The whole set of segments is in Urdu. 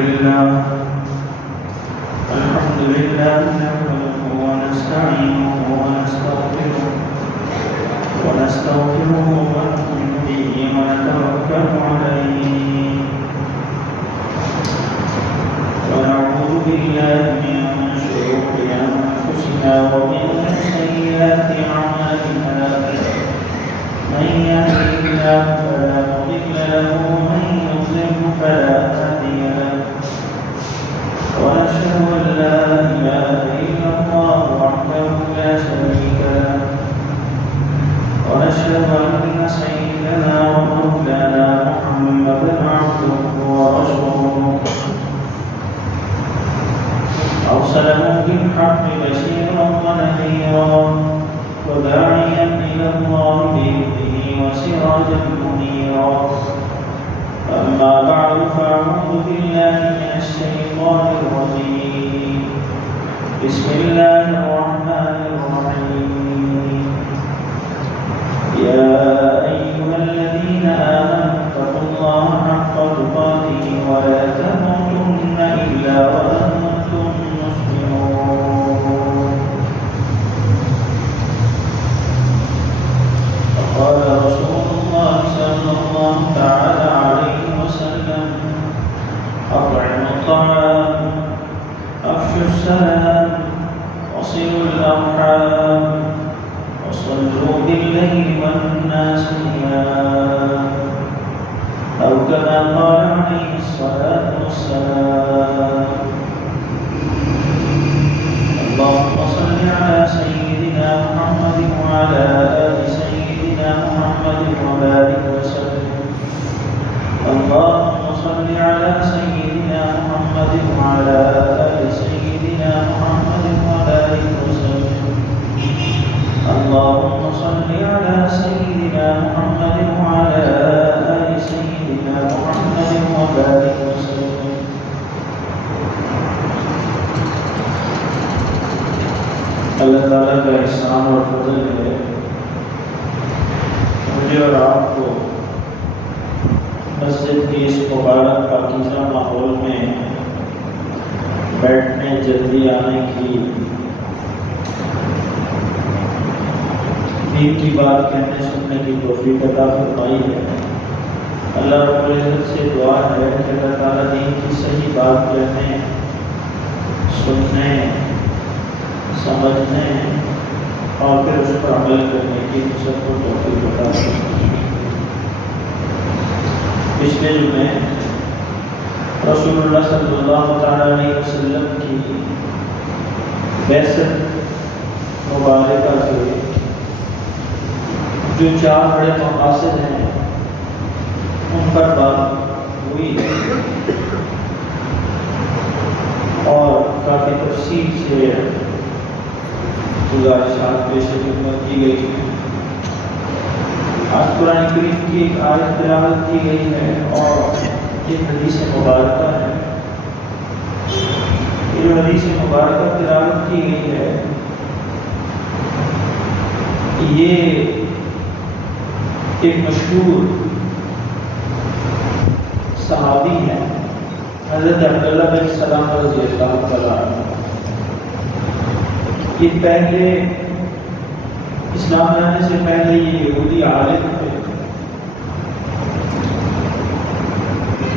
لله نحمده ونستعينه ونستغفره ونؤمن به ونتوكل عليه ونعوذ بالله من شرور أنفسنا ومن سيئات أعمالنا من يهده الله فلا مضل له ومن يضلل فلا هادي له ونشهد أن لا إله إلا الله وحده لا شريك له ونشهد أن سيدنا ومولانا محمدا عبده ورسوله أرسله بالحق بشيرا ونذيرا وداعيا إلى الله بإذنه وسراجا منيرا أما بعد فأعوذ بالله من الشيطان الرجيم بسم الله الرحمن الرحيم يا أيها الذين آمنوا اتقوا الله حق تقاته ولا تموتن إلا وأنتم مسلمون قال رسول الله صلى الله تعالى عليه وسلم أطعموا الطعام أفشوا السلام وصلوا الأرحام وصلوا بالليل والناس نيام أو كما قال عليه الصلاة والسلام اللهم صل على سيدنا محمد وعلى آل سيدنا محمد وبارك وسلم اللهم صل على سيدنا محمد وعلى آل سيدنا محمد وبارك وسلم اللهم صل على سيدنا محمد وعلى آل سيدنا محمد وبارك وسلم اللہ تعالیٰ کا احسان اور فضل ہے مجھے اور آپ کو مسجد کی اس مبارک پاکیزہ ماحول میں بیٹھنے جلدی آنے کی دین کی بات کہنے سننے کی توفیق عطا فرمائی ہے۔ اللہ رب العزت سے دعا ہے کہ اللہ تعالیٰ دین کی صحیح بات کہنے سننے سمجھنے اور پھر اس پر عمل کرنے کی سب کو توفیق عطا فرمائے۔ پچھلے جمعے رسول اللہ صلی اللہ علیہ وسلم کی بعثت مبارکہ کے جو 4 بڑے مقاصد ہیں ان پر بات ہوئی اور کافی تفصیل سے گزارشات پیش خدمت کی گئی ہے۔ آج قرآن کریم کی ایک آیت تلاوت کی گئی ہے اور یہ حدیث مبارکہ ہے۔ یہ جو حدیث مبارکہ تلاوت کی گئی ہے یہ ایک مشہور صحابی ہے حضرت عبداللہ بن سلام رضی اللہ عنہ۔ یہ پہلے اسلام لانے سے پہلے یہ یہودی عالم تھے۔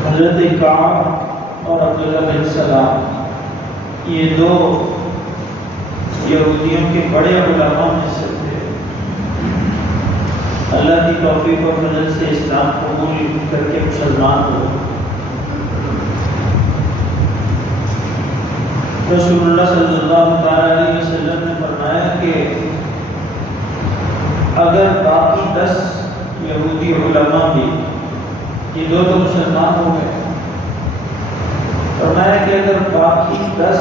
حضرت کعب اور عبداللہ بن سلام یہ 2 یہودیوں کے بڑے علماء میں سے تھے۔ اللہ کی توفیق و فضل سے اسلام قبول کر کے مسلمان ہوئے۔ رسول اللہ صلی اللہ علیہ وسلم نے فرمایا کہ اگر باقی 10 یہودی علماء بھی یہ 2 تو مسلمان ہو گئے، فرمایا کہ اگر باقی 10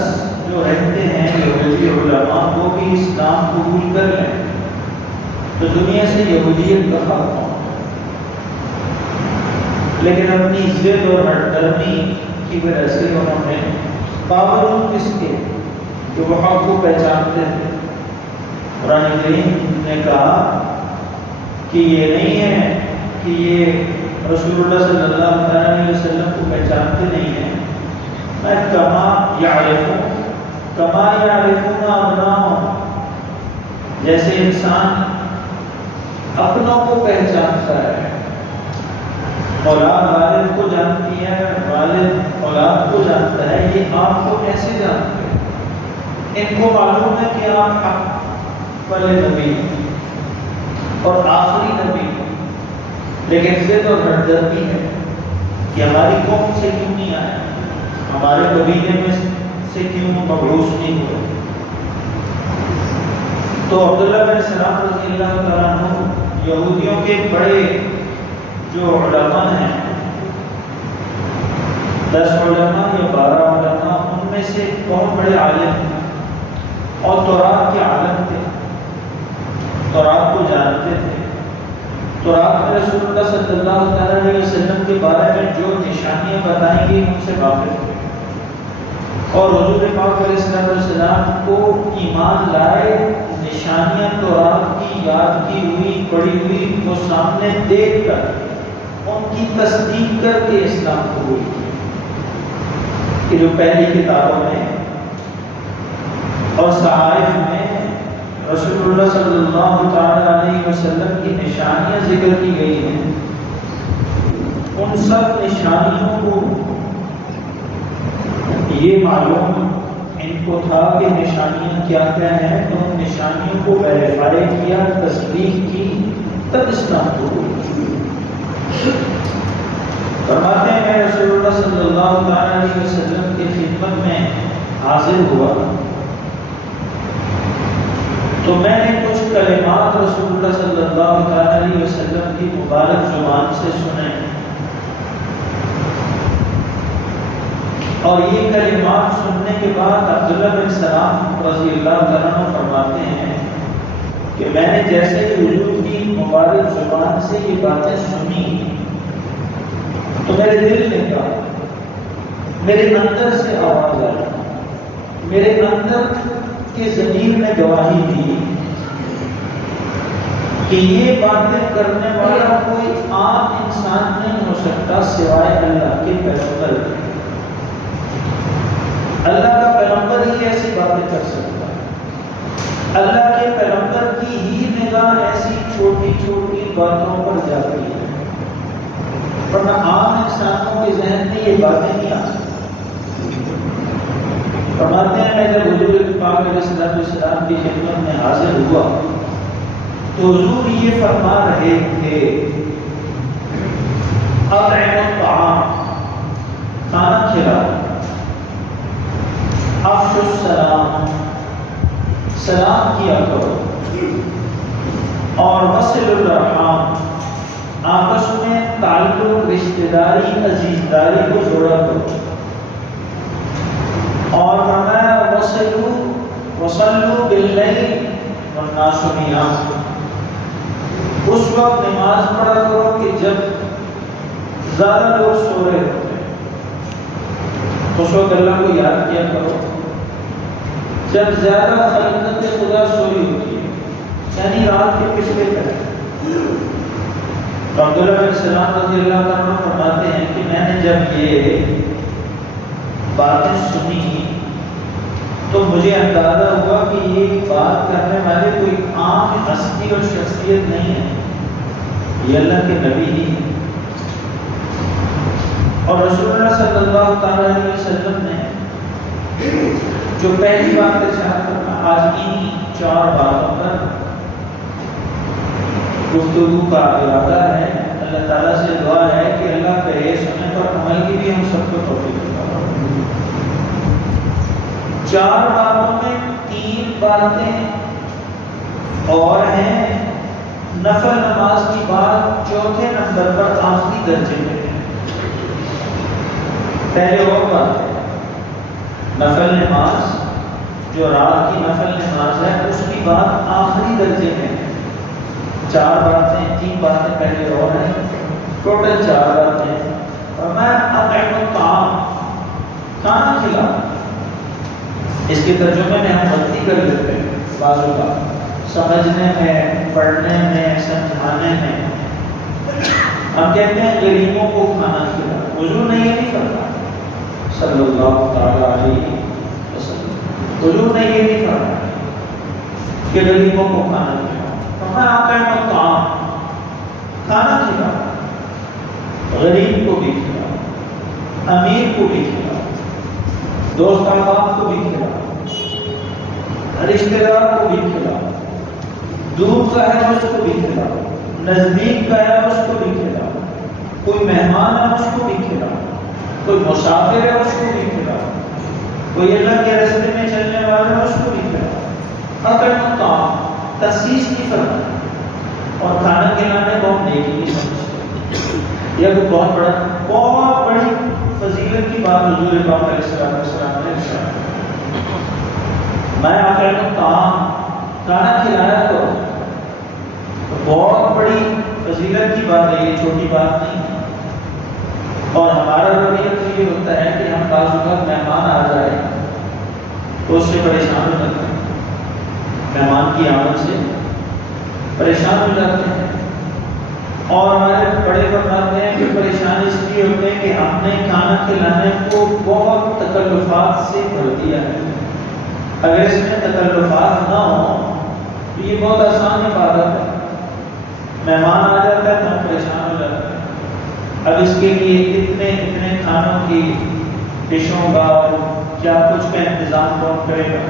جو رہتے ہیں یہودی علماء وہ بھی اسلام قبول کر لیں تو دنیا سے یہودیت کا ختم ہو۔ لیکن اپنی عزت اور ہٹدرمی کی وجہ سے انہوں نے باوجود اس کے جو وہ حق کو پہچانتے تھے قرآن کریم نے کہا کہ یہ نہیں ہے کہ یہ رسول اللہ صلی اللہ علیہ وسلم کو پہچانتے نہیں ہیں، میں کما یعرفون ابناءہم، جیسے انسان اپنوں کو پہچانتا ہے، اولاد والد کو جانتی ہے، والد اولاد کو جانتا ہے، یہ آپ کو کیسے جانتے ہیں؟ ان کو معلوم ہے کہ آپ حق والے نبی اور آخری نبی، لیکن ضد اور ہمدردی ہے کہ ہماری قوم سے کیوں نہیں آیا، ہمارے قبیلے میں سے کیوں مبعوث نہیں ہوئے۔ تو عبداللہ بن سلام رضی اللہ تعالیٰ عنہ یہودیوں کے بڑے جو علماء ہیں، 10 علماء یا 12 علماء، ان میں سے بہت بڑے عالم ہیں اور تورات کے عالم تھے، تورات کو جانتے تھے۔ تورات میں رسول اللہ صلی اللہ علیہ وسلم کے بارے میں جو نشانیاں بتائیں گی ان سے واقف تھے، اور حضور پاک علیہ السلام کو ایمان لائے، نشانیاں تورات کی یاد کی ہوئی، پڑھی ہوئی، وہ سامنے دیکھ کر ان کی تصدیق کر کے اسلام قبول کیا، کہ جو پہلی کتابوں میں اور صحائف میں رسول اللہ صلی اللہ تعالی علیہ وسلم کی نشانیاں ذکر کی گئی ہیں، ان سب نشانیوں کو یہ معلوم ان کو تھا کہ نشانیاں کیا کیا ہیں، تو ان نشانیوں کو ویریفائی کیا، تصدیق کی، تب اسلام قبول کیا۔ فرماتے ہیں میں رسول اللہ صلی اللہ علیہ وسلم کی خدمت میں حاضر ہوا تو میں نے کچھ کلمات رسول اللہ صلی اللہ علیہ وسلم کی مبارک زبان سے سنے، اور یہ کلمات سننے کے بعد عبداللہ بن سلام رضی اللہ تعالیٰ عنہ فرماتے ہیں کہ میں نے جیسے ہی حضور کی مبارک زبان سے یہ باتیں سنی تو میرے دل نے کہا، میرے اندر سے آواز آئی، میرے اندر کے ضمیر نے گواہی دی کہ یہ باتیں کرنے والا کوئی عام انسان نہیں ہو سکتا سوائے اللہ کے پیغمبر کے۔ اللہ کا پیغمبر ہی ایسی باتیں کر سکتا ہے، اللہ کے پیغمبر کی ہی نگاہ ایسی چھوٹی چھوٹی باتوں پر جاتی ہے، ورنہ عام انسانوں کے ذہن میں یہ باتیں نہیں آ سکتی۔ فرماتے ہیں میں جب حضور پاک علیہ السلام کی خدمت میں حاضر ہوا تو حضور یہ فرما رہے تھے، اطعموا الطعام، کھانا کھلاؤ، افشوا السلام، سلام کیا کرو، اور وصلوا الارحام، آپس میں تعلق، رشتہ داری، عزیزداری کو جوڑا کرو، اور فرمایا وصلوا باللیل والناس نیام، اس وقت نماز پڑھا کرو کہ جب زیادہ لوگ سو رہے ہوتے ہیں، اس وقت اللہ کو یاد کیا کرو، جب زیادہ خلقت خدا سوئی ہوتی ہے، یعنی رات کے پچھلے پہر۔ عبداللہ بن سلام رضی اللہ عنہ فرماتے ہیں کہ میں نے جب یہ باتیں سنی تو مجھے اندازہ ہوا کہ یہ بات کرنے والے کوئی عام ہستی اور شخصیت نہیں ہے، یہ اللہ کے نبی ہی ہیں۔ اور رسول اللہ صلی اللہ تعالی علیہ وسلم نے جو پہلی بات ارشاد فرمایا، آج انہی 4 باتوں پر گفتگو کا ارادہ ہے۔ اللہ تعالیٰ سے دعا ہے کہ اللہ کہے سننے پر عمل کی بھی ہم سب کو توفیق عطا فرمائے۔ 4 باتوں میں 3 باتیں اور ہیں، نفل نماز کی بات 4تھے نمبر پر آخری درجے میں ہے۔ پہلے اور بات ہے نفل نماز، جو رات کی نفل نماز ہے اس کی بات آخری درجے میں ہے۔ 4 باتیں، 3 باتیں پہلے اور ہیں، ٹوٹل 4 باتیں۔ اور میں اطعموا الطعام، کھانا کھلا، اس کے ترجمے میں ہم غلطی کر لیتے ہیں بعضوں کا، سمجھنے میں، پڑھنے میں، سمجھانے میں ہم کہتے ہیں غریبوں کو کھانا کھلا۔ حضور نے یہ نہیں فرمایا، صلی اللہ تعالیٰ علیہ وسلم۔ حضور نے یہ نہیں فرمایا کہ غریبوں کو کھانا کھلاؤ، فرمایا اطعموا الطعام، کھانا کھلاؤ، غریب کو بھی کھلاؤ، امیر کو بھی کھلاؤ، دوست احباب کو بھی کھلاؤ، رشتہ دار کو بھی کھلاؤ، دور کا ہے اس کو بھی کھلاؤ، نزدیک کا ہے اس کو بھی کھلاؤ، کوئی مہمان ہے اس کو بھی کھلاؤ، کوئی مسافر ہے اس کو بھی کھلاؤ، کوئی اللہ کے راستے میں چلنے والا ہے اس کو بھی کھلاؤ۔ اطعموا الطعام، تخصیص کی فرمایا، اور کھانا کھلانے کو ہم نیکی نہیں سمجھتے، یہ کوئی بہت بڑی فضیلت کی بات حضور پاک علیہ السلام نے ارشاد فرمایا، میں اطعموا الطعام، کھانا کھلایا تو بہت بڑی فضیلت کی بات ہے، یہ چھوٹی بات نہیں ہے۔ اور ہمارا رویہ تو یہ ہوتا ہے کہ ہم بعض اوقات مہمان آ جائے تو اس سے پریشان ہو جاتے ہیں، مہمان کی آمد سے پریشان ہو جاتے ہیں، اور ہمارے بڑے فرماتے ہیں کہ پریشان اس لیے ہوتے ہیں کہ ہم نے کھانا کھلانے کو بہت تکلفات سے بھر دیا ہے، اگر اس میں تکلفات نہ ہوں تو یہ بہت آسان عبادت ہے، مہمان آ جاتا ہے تو ہم پریشان ہو جاتے ہیں، اب اس کے لیے اتنے کھانوں کی ڈشوں کا اور کیا کچھ کا انتظام کون کرے گا،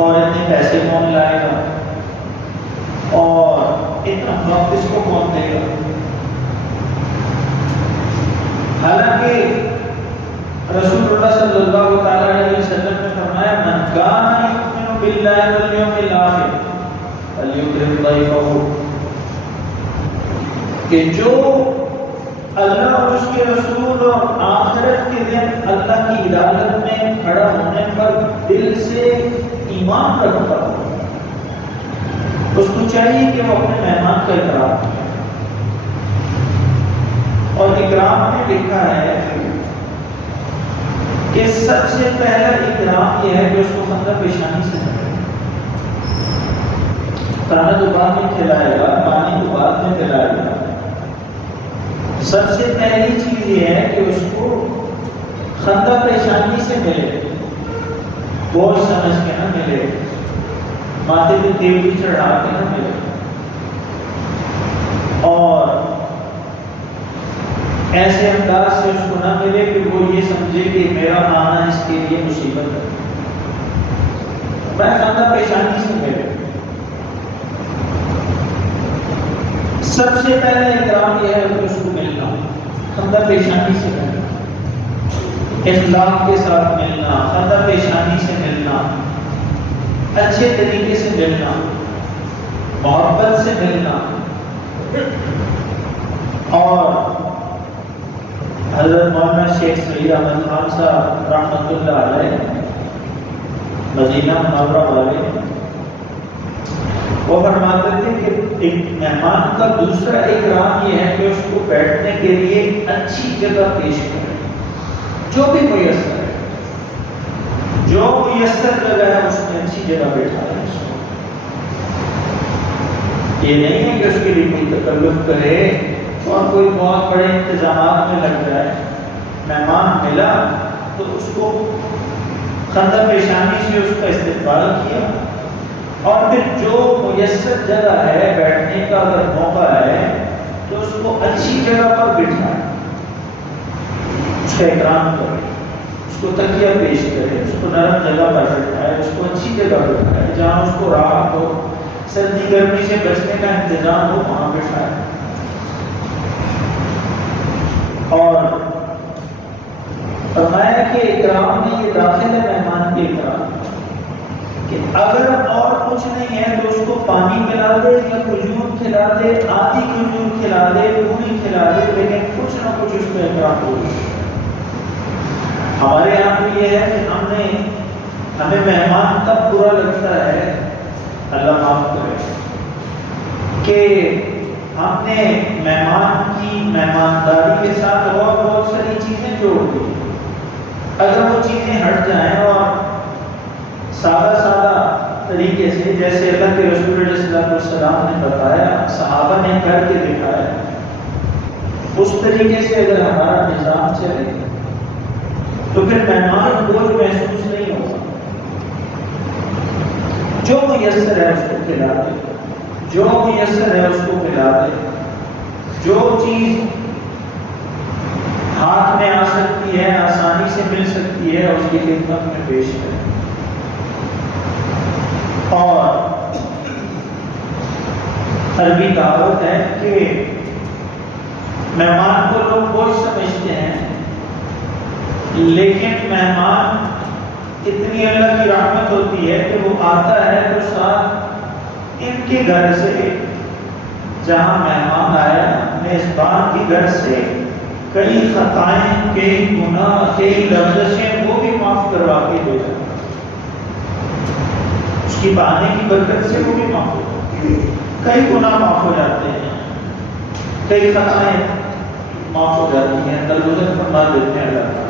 اور اتنے پیسے کون لائے گا، اور اتنا وقت اس کو کون دے گا۔ حالانکہ رسول اللہ صلی اللہ تعالیٰ علیہ وسلم نے فرمایا من کان یؤمن باللہ والیوم الآخر فلیکرم ضیفہ، کہ جو اللہ اور اس کے رسول اور آخرت کے دن اللہ کی عدالت میں کھڑا ہونے پر دل سے ایمان رکھتا ہو، اس کو چاہیے کہ وہ اپنے مہمان کا اکرام کرے، اور اکرام میں لکھا ہے کہ سب سے پہلا اکرام یہ ہے کہ اس کو خندہ پیشانی سے کرے، کھانا تو بعد میں کھلائے گا، پانی تو بعد میں پلائے گا، سب سے پہلی چیز یہ ہے کہ اس کو خندہ پیشانی سے ملے، بوجھ سمجھ کے نہ ملے، ماتھے پہ تیل بھی چڑھا کے نہ ملے، اور ایسے انداز سے اس کو نہ ملے کہ وہ یہ سمجھے کہ میرا آنا اس کے لیے مصیبت ہے، میں خندہ پیشانی سے ملے۔ سب سے پہلے اکرام یہ ہے کہ اس کو ملنا، خندہ پیشانی سے ملنا، اخلاق کے ساتھ ملنا، خندہ پیشانی سے ملنا، اچھے طریقے سے ملنا، محبت سے ملنا۔ اور حضرت مولانا شیخ سعید احمد خان صاحب رحمۃ اللہ علیہ مدینہ منورہ والے، وہ فرماتے تھے کہ ایک مہمان کا دوسرا اکرام یہ ہے کہ اس کو بیٹھنے کے لیے اچھی جگہ پیش کرے، جو بھی میسر ہے، جو میسر جگہ ہے اس میں اچھی جگہ بیٹھا ہے اس کو، یہ نہیں ہے کہ اس کے لیے کوئی تکلف کرے اور کوئی بہت بڑے انتظامات میں لگ جائے۔ مہمان ملا تو اس کو خندہ پیشانی سے اس کا استقبال کیا، اور پھر جو میسر جگہ ہے بیٹھنے کا اگر موقع ہے تو اس کو اچھی جگہ پر بٹھائے، اس کا اکرام کرے، اس کو تکیہ پیش کرے، اس کو نرم جگہ پر بٹھائے، اس کو اچھی جگہ بٹھائے، جہاں اس کو راحت ہو، سردی گرمی سے بچنے کا انتظام ہو، وہاں بٹھائے۔ اور فرمایا کہ اکرام میں یہ داخل ہے مہمان کے اکرام کہ اگر اور کچھ نہیں ہے تو اس کو پانی پلا دے یا کھجور کھلا دے، آدھی کھجور کھلا دے، پوری کھلا دے، لیکن کچھ نہ کچھ اس کو اکرام ہو۔ ہمارے یہاں تو یہ ہے کہ ہمیں مہمان تب برا لگتا ہے، اللہ معاف کرے، کہ ہم نے مہمان کی مہمانداری کے ساتھ اور بہت ساری چیزیں جوڑ دی، اگر وہ چیزیں ہٹ جائیں اور سادہ طریقے سے، جیسے اللہ کے رسول علیہ السلام نے بتایا، صحابہ نے کر کے دکھایا، اس طریقے سے اگر ہمارا نظام چلے تو پھر مہمان بوجھ محسوس نہیں ہوگا. جو میسر ہے اس کو کھلا دے، جو میسر ہے اس کو کھلا دے، جو چیز ہاتھ میں آ سکتی ہے، آسانی سے مل سکتی ہے، اس کی خدمت میں پیش کرے. اور عربی کہاوت ہے کہ مہمان کو لوگ بوجھ سمجھتے ہیں، لیکن مہمان اتنی اللہ کی رحمت ہوتی ہے کہ وہ آتا ہے تو ساتھ ان کے گھر سے، جہاں مہمان آیا میزبان کے گھر سے کئی خطائیں، کئی گناہ، کئی لغزشیں وہ بھی معاف کروا کے لے جاتا. اس کی بہانے کی برکت سے وہ بھی معاف ہو جاتی ہے. کئی گناہ معاف ہو جاتے ہیں، کئی خطائیں معاف ہو جاتی ہیں، درگزر فرما دیتے ہیں اللہ تعالیٰ.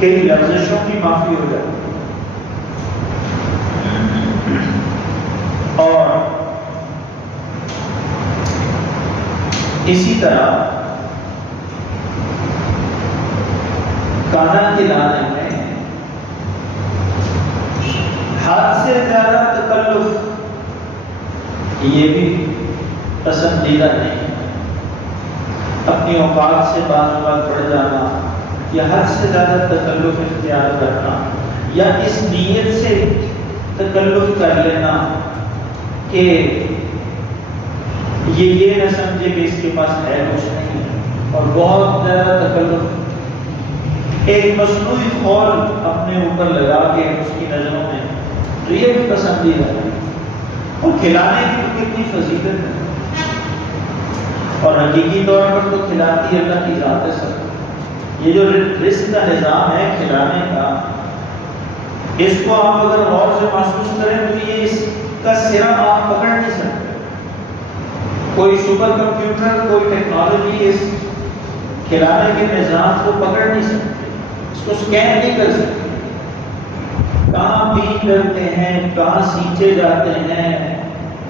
کئی لغزشوں کی معافی ہو جاتی ہے. اور اسی طرح کھانا کھلانے میں حد سے زیادہ تکلف یہ بھی پسندیدہ نہیں. اپنی اوقات سے بعض اوقات بڑھ جانا یا حد سے زیادہ تکلف اختیار کرنا یا اس نیت سے تکلف کر لینا کہ یہ نہ سمجھے کہ اس کے پاس ہے کچھ نہیں، اور بہت زیادہ تکلف، ایک مصنوعی خول اپنے اوپر لگا کے اس کی نظروں میں، تو یہ بھی پسندیدہ ہے. اور کھلانے کی تو کتنی فضیلت ہے، اور حقیقی طور پر تو کھلاتی اللہ کی ذات ہے. سب یہ جو رزق کا نظام ہے کھلانے کا، اس کو آپ اگر غور سے محسوس کریں تو یہ اس کا سرا آپ پکڑ نہیں سکتے. کوئی سپر کمپیوٹر، کوئی ٹیکنالوجی اس کھلانے کے نظام کو پکڑ نہیں سکتے، اس کو سکین نہیں کر سکتے. کہاں بیج کرتے ہیں، کہاں سینچے جاتے ہیں،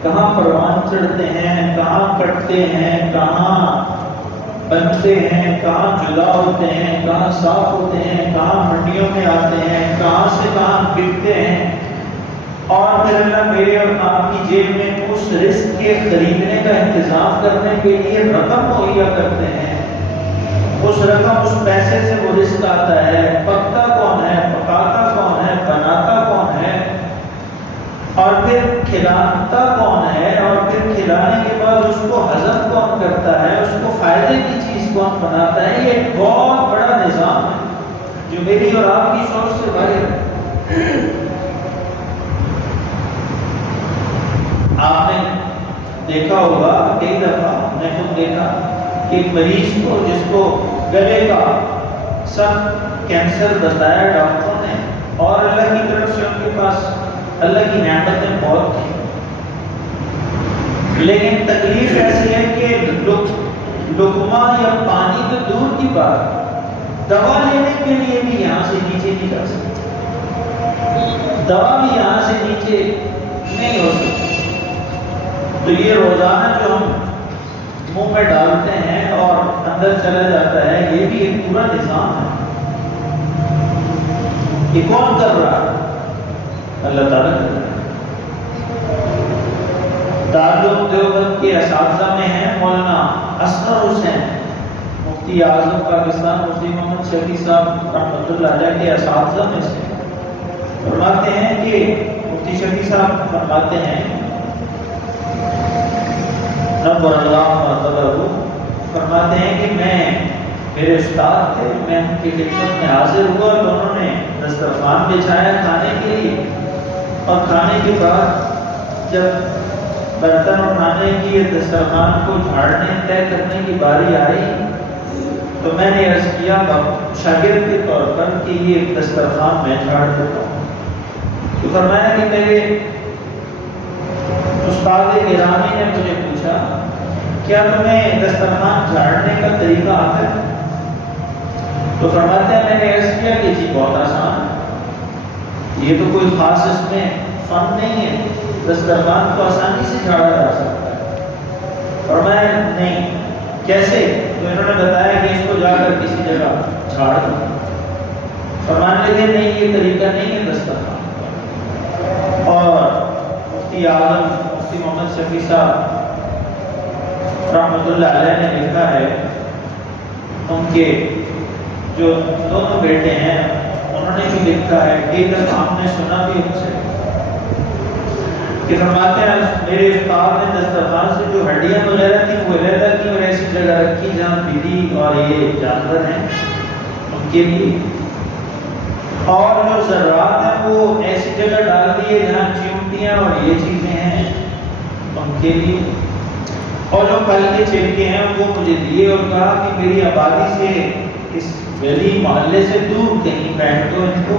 کہاں پروان چڑھتے ہیں، کہاں کٹتے ہیں، کہاں بنتے ہیں، کہاں جدا ہوتے ہیں، کہاں صاف ہوتے ہیں، کہاں منڈیوں میں آتے ہیں، کہاں سے کہاں بکتے ہیں. اور پھر اللہ میرے اور آپ کی جیب میں اس رزق کے خریدنے کا انتظام کرنے کے لیے رقم مہیا کرتے ہیں. اس رقم، اس پیسے سے وہ رزق آتا ہے. پکتا کون ہے، پکاتا کون ہے، بناتا کون ہے، اور پھر کھلاتا کون ہے، اور پھر کھلانے کے بعد اس کو ہضم کون کرتا ہے، اس کو فائدے کی چیز کون بناتا ہے. یہ ایک بہت بڑا نظام ہے جو میری اور آپ کی سوچ سے باہر ہے. آپ نے دیکھا ہوگا کئی دفعہ، میں خود دیکھا کہ ایک مریض کو جس کو گلے کا سب کینسر بتایا ڈاکٹروں نے، اور اللہ کی طرف سے ان کے پاس اللہ کی نعمتیں بہت تھیں، لیکن تکلیف ایسی ہے کہ لقمہ یا پانی تو دور کی بات، دوا لینے کے لیے بھی یہاں سے نیچے نہیں جا سکتے، دوا بھی یہاں سے نیچے نہیں ہو سکتی. تو یہ روزانہ جو ہم منہ میں ڈالتے ہیں اور اندر چلا جاتا ہے، یہ بھی ایک پورا نظام ہے. یہ کون کر رہا ہے؟ اللہ تعالیٰ کر رہا ہے. دارالعلوم دیوبند کے اساتذہ میں ہیں مولانا اصغر حسین، مفتی اعظم پاکستان مفتی محمد شفیع صاحب رحمۃ اللہ علیہ کے اساتذہ میں سے. فرماتے ہیں کہ مفتی شفیع صاحب فرماتے ہیں نبر اللہ مرتبہ، فرماتے ہیں کہ میرے استاد تھے، میں ان کی خدمت میں حاضر ہوا تو انہوں نے دسترخوان بچھایا کھانے کے لیے، اور کھانے کے بعد جب برتن اٹھانے کی دسترخوان کو جھاڑنے طے کرنے کی باری آئی تو میں نے عرض کیا شاگرد کے طور پر کہ یہ دسترخوان میں جھاڑ دیتا ہوں. تو فرمایا کہ میرے استاد گرامی نے مجھے پوچھا کیا تمہیں دسترخوان جھاڑنے کا طریقہ آتا ہے؟ تو فرماتے ہیں میں نے عرض کیا کہ جی بہت آسان ہے، یہ تو کوئی خاص اس میں فن نہیں ہے، دسترخوان کو آسانی سے جھاڑا جا سکتا ہے. اور میں نہیں کیسے؟ تو انہوں نے بتایا کہ اس کو جا کر کسی جگہ جھاڑ دو. فرمانے لگے نہیں یہ طریقہ نہیں ہے دسترخوان کا۔ اور مفتی اعظم مفتی محمد شفیع صاحب رحمۃ اللہ علیہ نے لکھا ہے، ان کے جو دونوں بیٹے ہیں انہوں نے بھی لکھا ہے کہ ہم نے سنا بھی ان سے کہ فرماتے ہیں میرے استاد نے دسترخوان سے جو ہڈیاں وغیرہ تھی وہ علیحدہ کی اور ایسی جگہ رکھی جہاں بلی اور یہ جانور ہیں ان کے لیے، اور جو ذرات ہیں وہ ایسی جگہ ڈال دیے جہاں چیونٹیاں اور یہ چیزیں ہیں ان کے لیے، اور جو پھل کے چھلکے ہیں وہ مجھے دیے اور کہا کہ میری آبادی سے اس گلی محلے سے دور کہیں بیٹھ دو ان کو،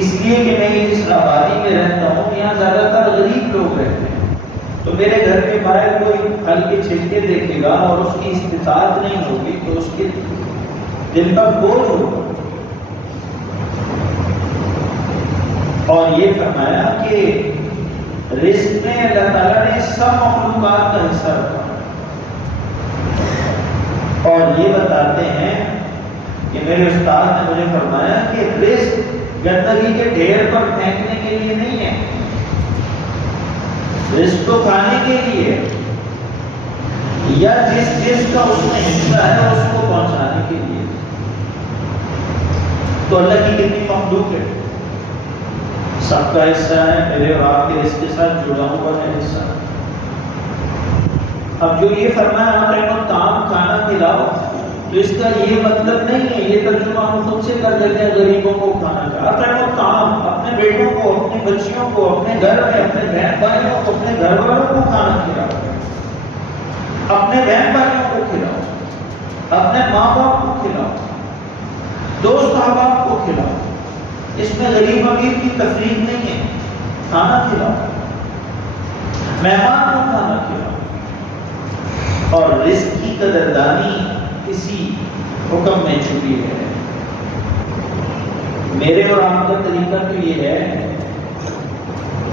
اس لیے کہ میں جس آبادی میں رہتا ہوں یہاں زیادہ تر غریب لوگ رہتے ہیں، تو میرے گھر کے باہر کوئی پھل کے چھلکے دیکھے گا اور اس کی استطاعت نہیں ہوگی تو اس کے دل پر بوجھ ہوگا۔ اور یہ فرمایا کہ رزق میں اللہ تعالیٰ نے سب مخلوقات کا حصہ رکھا، اور یہ بتاتے ہیں کہ میرے استاد نے مجھے فرمایا کہ رزق گندگی کے ڈھیر پر پھینکنے کے لیے نہیں ہے، رزق تو کھانے کے لیے یا جس کا اس میں حصہ ہے اس کو پہنچانے کے لیے۔ تو اللہ کی کتنی مخلوق ہے، سب کا حصہ ہے، میرے اور آپ کے رزق کے ساتھ جڑا ہوا ہے حصہ۔ اب جو یہ فرمایا ہم طعام کھانا کھلاؤ، تو اس کا یہ مطلب نہیں ہے، یہ ترجمہ ہم خود سے کر دیتے ہیں غریبوں کو کھانا کھلاؤ، طعام اپنے بیٹوں کو، اپنی بچیوں کو، اپنے گھر میں اپنے بہن بھائیوں کو، اپنے گھر والوں کو کھانا کھلاؤ، اپنے بہن بھائیوں کو کھلاؤ، اپنے ماں باپ کو کھلاؤ، دوست احباب کو کھلاؤ، اس میں غریب امیر کی تفریق نہیں ہے، کھانا کھلاؤ، مہمان کو کھانا کھلاؤ۔ اور رزق کی قدردانی اسی حکم میں چھپی ہے۔ میرے اور آپ کا طریقہ تو یہ ہے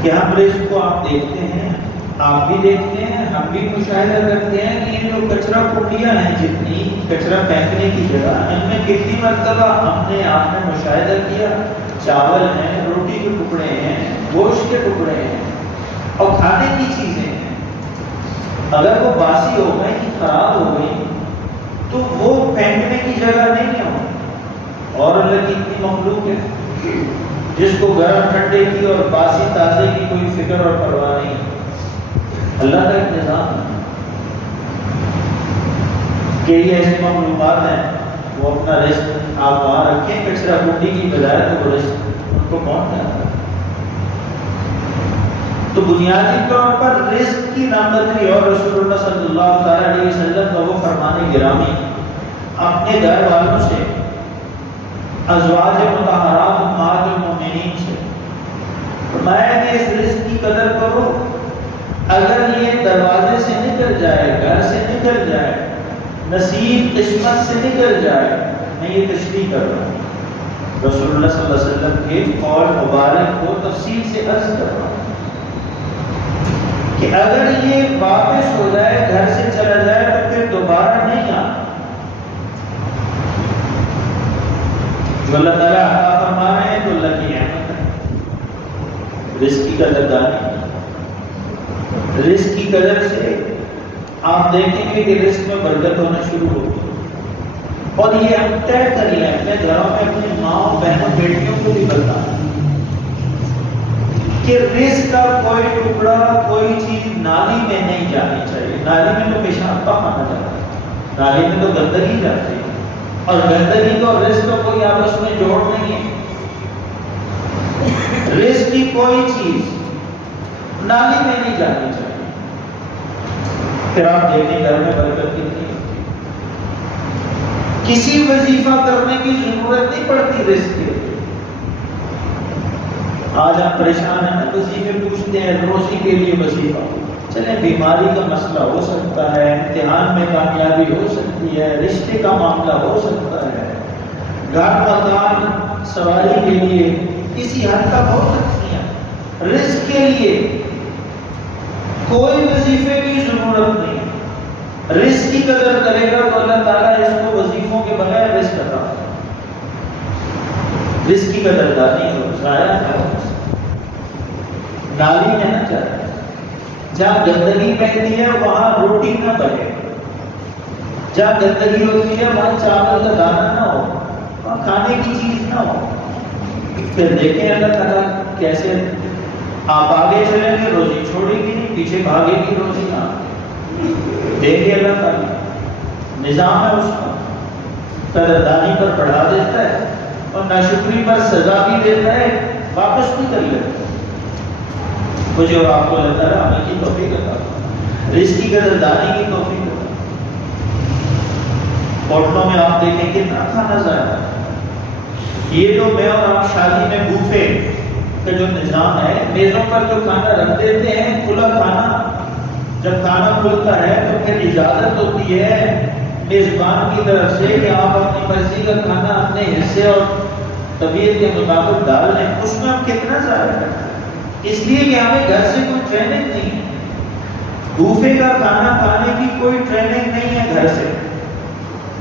کہ ہم رزق کو آپ دیکھتے ہیں، آپ بھی دیکھتے ہیں، ہم بھی مشاہدہ کرتے ہیں کہ یہ جو کچرا کٹیاں ہیں، جتنی کچرا پھینکنے کی جگہ، ان میں کتنی مرتبہ ہم نے آپ نے مشاہدہ کیا چاول ہیں، روٹی کے ٹکڑے ہیں، گوشت کے ٹکڑے ہیں اور کھانے کی چیزیں ہیں، اگر وہ باسی ہو گئی، خراب ہو گئی تو وہ پھینکنے کی جگہ نہیں ہے۔ اور اللہ کی اتنی مخلوق ہے جس کو گرم ٹھنڈے کی اور باسی تازے کی کوئی فکر اور پرواہ نہیں، اللہ کا انتظام ہے کہ یہ ایسی مخلوقات ہیں وہ اپنا رزق آپ وہاں رکھیں، کچرا کٹی کی بجائے تو وہ رزق ان کو کون جاتا ہے۔ تو بنیادی طور پر رزق کی نامزدگی اور رسول اللہ صلی اللہ تعالی علیہ وسلم کا وہ فرمان گرامی اپنے گھر والوں سے، ازواج مطہرات امہات المومنین سے فرمایا کہ اس رزق کی قدر کرو، اگر یہ دروازے سے نکل جائے، گھر سے نکل جائے، نصیب قسمت سے نکل جائے، میں یہ تشریح کر رہا ہوں، رسول اللہ صلی اللہ علیہ وسلم کے قول مبارک کو تفصیل سے عرض کر رہا ہوں کہ اگر یہ واپس ہو جائے، گھر سے چلا جائے تو پھر دوبارہ نہیں آنا۔ جو اللہ تعالیٰ عطا فرما رہے ہیں تو اللہ کی نعمت ہے، رزق کی قدردانی، رزق کی قدر سے آپ دیکھیں گے کہ رزق میں برکت ہونا شروع ہوگی۔ اور یہ ہم طے کر لیں اپنے گھروں میں، اپنی ماں بہنوں بیٹیوں کو بھی بتائیں کہ رزق کا کوئی ٹکڑا، کوئی چیز نالی میں نہیں جانی چاہیے۔ نالی میں تو پیشاب پخانا جاتا ہے، نالی میں تو گندگی جاتی ہے، اور گندگی کو رزق کا کوئی آپس میں جوڑ نہیں ہے۔ رزق کی کوئی چیز نالی میں نہیں جانی چاہیے۔ پھر آپ دیکھیں گھر میں برکت کتنی ہوتی ہے، کسی وظیفہ کرنے کی ضرورت نہیں پڑتی رزق کے لیے۔ آج ہم پریشان ہیں نا، وظیفے پوچھتے ہیں، روزی کے لیے وظیفہ، چلیں بیماری کا مسئلہ ہو سکتا ہے، امتحان میں کامیابی ہو سکتی ہے، رشتے کا معاملہ ہو سکتا ہے، گھر مکان سواری کے لیے کسی حد تک ہو سکتی ہیں، رزق کے لیے کوئی وظیفے کی ضرورت نہیں۔ رزق کی قدر کرے گا تو اللہ تعالیٰ اس کو وظیفوں کے بغیر رزق عطا کرے گا۔ رزق کی قدردانی ہو، ضائع نہ ہو، نالی میں نہ جائے، جہاں گندگی بہتی ہے وہاں روٹی نہ بنے، جہاں گندگی ہوتی ہے وہاں چاول کا دانہ نہ ہو، وہاں کھانے کی چیز نہ ہو۔ پھر دیکھیں اللہ تعالیٰ کیسے آپ آگے چلیں گے روزی چھوڑے گی نہیں، پیچھے بھاگے گی روزی نہ دیکھے اللہ تعالیٰ نظام ہے اس کا، قدردانی پر بڑھا دیتا ہے اور ناشکری پر سزا بھی دیتا ہے، واپس بھی کر لیتا ہے۔ مجھے اور آپ کو اللہ تعالیٰ عمل کی توفیق عطا فرمائے، رزق کی قدردانی کی توفیق عطا فرمائے۔ ہوٹلوں میں آپ دیکھیں کتنا کھانا ضائع ہے۔ یہ جو میں اور آپ شادی میں بوفے کا جو نظام ہے، میزوں پر جو کھانا رکھ دیتے ہیں کھلا کھانا، جب کھانا کھلتا ہے تو پھر اجازت ہوتی ہے میزبان کی طرف سے کہ آپ اپنی مرضی کا کھانا اپنے حصے اور طبیعت کے مطابق ڈال لیں۔ اس میں ہم کتنا ضائع کرتے ہیں، اس لیے کہ ہمیں گھر سے کوئی ٹریننگ نہیں ہے، بوفے کا کھانا کھانے کی کوئی ٹریننگ نہیں ہے گھر سے،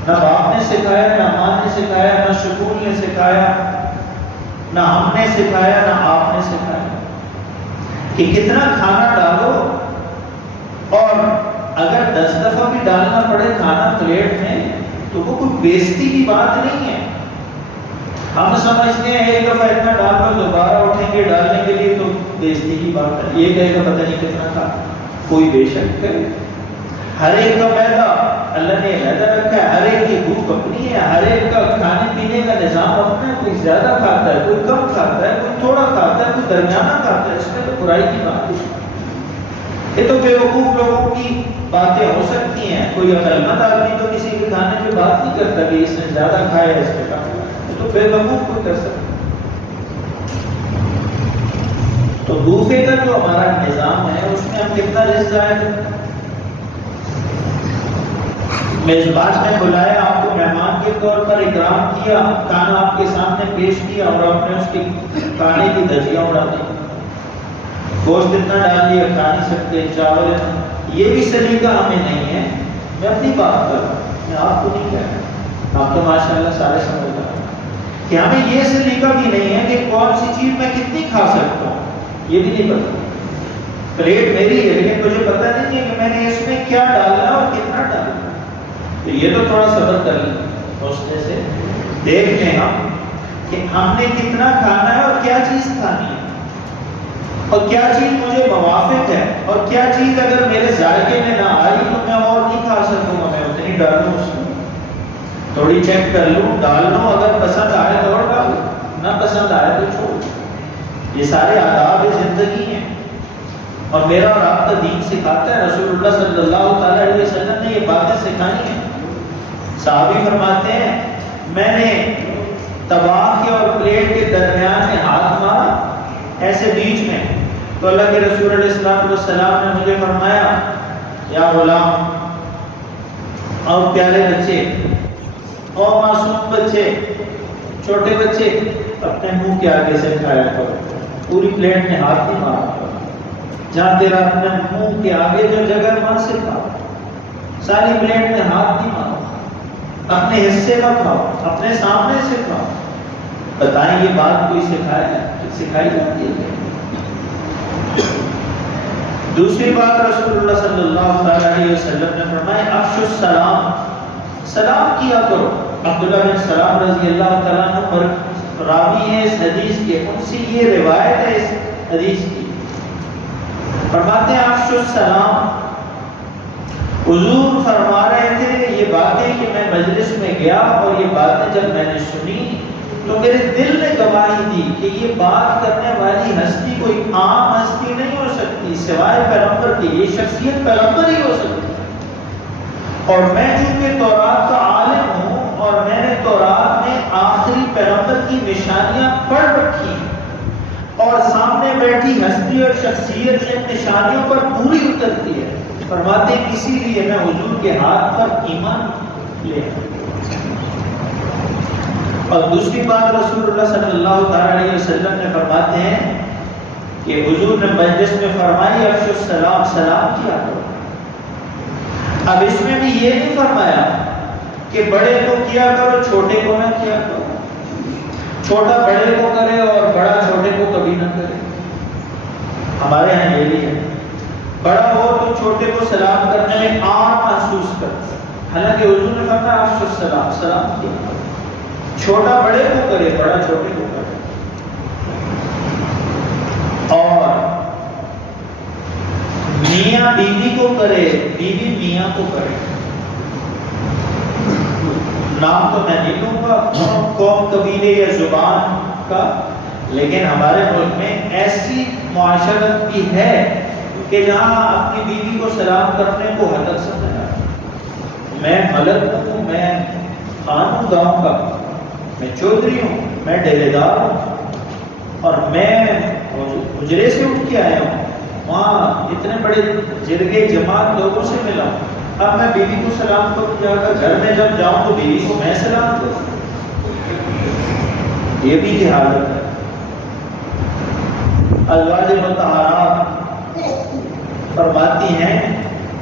نہ باپ نے سکھایا، نہ ماں نے سکھایا، نہ سکول نے سکھایا، نہ ہم نے سکھایا، نہ آپ نے سکھایا کہ کتنا کھانا ڈالو، اور اگر 10 دفعہ بھی ڈالنا پڑے کھانا پلیٹ میں تو وہ کوئی بیزتی کی بات نہیں ہے۔ ہم سمجھتے ہیں ایک دفعہ اتنا ڈال کر دوبارہ اٹھیں گے ڈالنے کے لیے تو بیزتی کی بات ہے، یہ کہے گا پتہ نہیں کتنا تھا، کوئی بے شک کرے۔ ہر ایک کا پیدا اللہ نے علیحدہ رکھا ہے، ہر ایک کی بھوک اپنی ہے، ہر ایک کا کھانے پینے کا نظام اپنا ہے، کوئی زیادہ کھاتا ہے، کوئی کم کھاتا ہے، کوئی تھوڑا کھاتا ہے، کوئی درمیانہ کھاتا ہے، اس میں تو برائی کی بات نہیں۔ یہ تو بیوقوف لوگوں کی باتیں ہو سکتی ہیں، کوئی عقلمند آدمی تو کسی کے کھانے پہ بات نہیں کرتا کہ اس نے زیادہ کھایا ہے، اس نے کم کھایا، یہ تو بیوقوف کوئی کر سکتا۔ تو بوفے کا جو ہمارا نظام ہے اس میں ہم کتنا رزق ضائع کرتے ہیں۔ میزبان نے بلایا، آپ کو مہمان کے طور پر اکرام کیا، کھانا آپ کے سامنے پیش کیا اور آپ نے اس کی کھانے کی دھجیاں اڑا دی، گوشت اتنا ڈال دیا کھا نہیں سکتے، چاول، یہ بھی سلیقہ ہمیں نہیں ہے۔ میں اپنی بات کر رہا ہوں، میں آپ کو نہیں کہہ رہا، آپ تو ماشاءاللہ سارے سمجھدار ہیں کہ ہمیں یہ سلیقہ بھی نہیں ہے کہ کون سی چیز میں کتنی کھا سکتا ہوں، یہ بھی نہیں پتا۔ پلیٹ میری ہے لیکن مجھے پتہ نہیں ہے کہ میں نے اس میں کیا ڈالنا اور کتنا ڈالنا، تو یہ تو تھوڑا صبر کر لیں، حوصلے سے دیکھ لیں ہم کہ ہم نے کتنا کھانا ہے اور کیا چیز کھانی ہے، اور کیا چیز مجھے موافق ہے، اور کیا چیز اگر میرے ذائقے میں نہ آئی تو میں اور نہیں کھا سکوں گا، میں اتنی ڈال لوں، اس میں تھوڑی چیک کر لوں، ڈال لوں، اگر پسند آئے تو اور ڈال لوں، نہ پسند آئے تو چھوڑ۔ یہ سارے آداب زندگی ہیں، اور میرا اور آپ کا دین سکھاتا ہے، رسول اللہ صلی اللہ تعالیٰ علیہ وسلم نے یہ باتیں سکھانی ہیں۔ صحابی فرماتے ہیں میں نے طباخ کے اور پلیٹ کے درمیان میں ہاتھ مارا، ایسے بیچ میں، تو اللہ کے رسول علیہ السلام نے مجھے فرمایا یا غلام، اور پیارے بچے اور معصوم بچے، چھوٹے بچے، اپنے منہ کے آگے سے کھایا کرو، پوری پلیٹ میں ہاتھ نہیں مارا کرو، جہاں تیرا اپنے منہ کے آگے جو جگہ ہے وہاں سے کھاؤ، ساری پلیٹ میں ہاتھ نہیں مارو، اپنے حصے کا کھاؤ، اپنے سامنے سے کھاؤ۔ بتائیں یہ بات کوئی سکھائی جاتی ہے؟ دوسری بات رسول اللہ صلی اللہ علیہ وسلم نے فرمایا افشوا السلام، سلام کیا کرو۔ عبداللہ بن سلام رضی اللہ تعالیٰ عنہ پر راوی ہے اس حدیث کے، ان سے یہ روایت ہے اس حدیث کی، فرماتے ہیں افشوا السلام۔ حضور فرما رہے تھے یہ باتیں کہ میں مجلس میں گیا اور یہ باتیں جب میں نے سنی تو میرے دل نے گواہی دی کہ یہ بات کرنے والی ہستی کوئی عام ہستی نہیں ہو سکتی سوائے پیغمبر کی، یہ شخصیت پیغمبر ہی ہو سکتی ہے۔ اور میں چونکہ تورات کا عالم ہوں اور میں نے تورات میں آخری پیغمبر کی نشانیاں پڑھ رکھی اور سامنے بیٹھی ہستی اور شخصیت ان نشانیوں پر پوری اترتی ہے، فرماتے ہیں اسی لیے میں حضور کے ہاتھ پر ایمان لے آیا۔ اور دوسری بات رسول اللہ صلی اللہ علیہ وسلم نے فرماتے ہیں کہ حضور نے مجلس میں فرمائی افشوا السلام، سلام کیا کرو۔ اب اس میں بھی یہ نہیں فرمایا کہ بڑے کو کیا کرو چھوٹے کو نہ کیا کرو، چھوٹا بڑے کو کرے اور بڑا چھوٹے کو کبھی نہ کرے. ہمارے یہاں یہ بھی ہے، بڑا ہو تو چھوٹے کو سلام کرنے میں عام محسوس کرتا ہے، حالانکہ حضور نے فرمایا افشوا السلام، سلام کیا. چھوٹا بڑے کو کرے، بڑا چھوٹے کو کرے. اور میاں بیوی کو کرے، بیوی میاں کو کرے. نام تو میں نہیں لوں گا قوم، قبیلے یا زبان کا، لیکن ہمارے ملک میں ایسی معاشرت بھی ہے کہ جہاں اپنی بیوی کو سلام کرنے کو حدت سمجھا. میں ملک ہوں، میں خان ہوں گاؤں کا، میں چودھری ہوں، میں ڈیرے دار ہوں، اور میں حجرے سے اٹھ کے آیا ہوں، وہاں اتنے بڑے جرگے جماعت لوگوں سے ملا ہوں. اب میں بیوی کو سلام کروں، جا کر گھر میں جب جاؤں تو بیوی کو میں سلام کروں؟ یہ بھی جہالت ہے. ازواج مطہرات فرماتی ہیں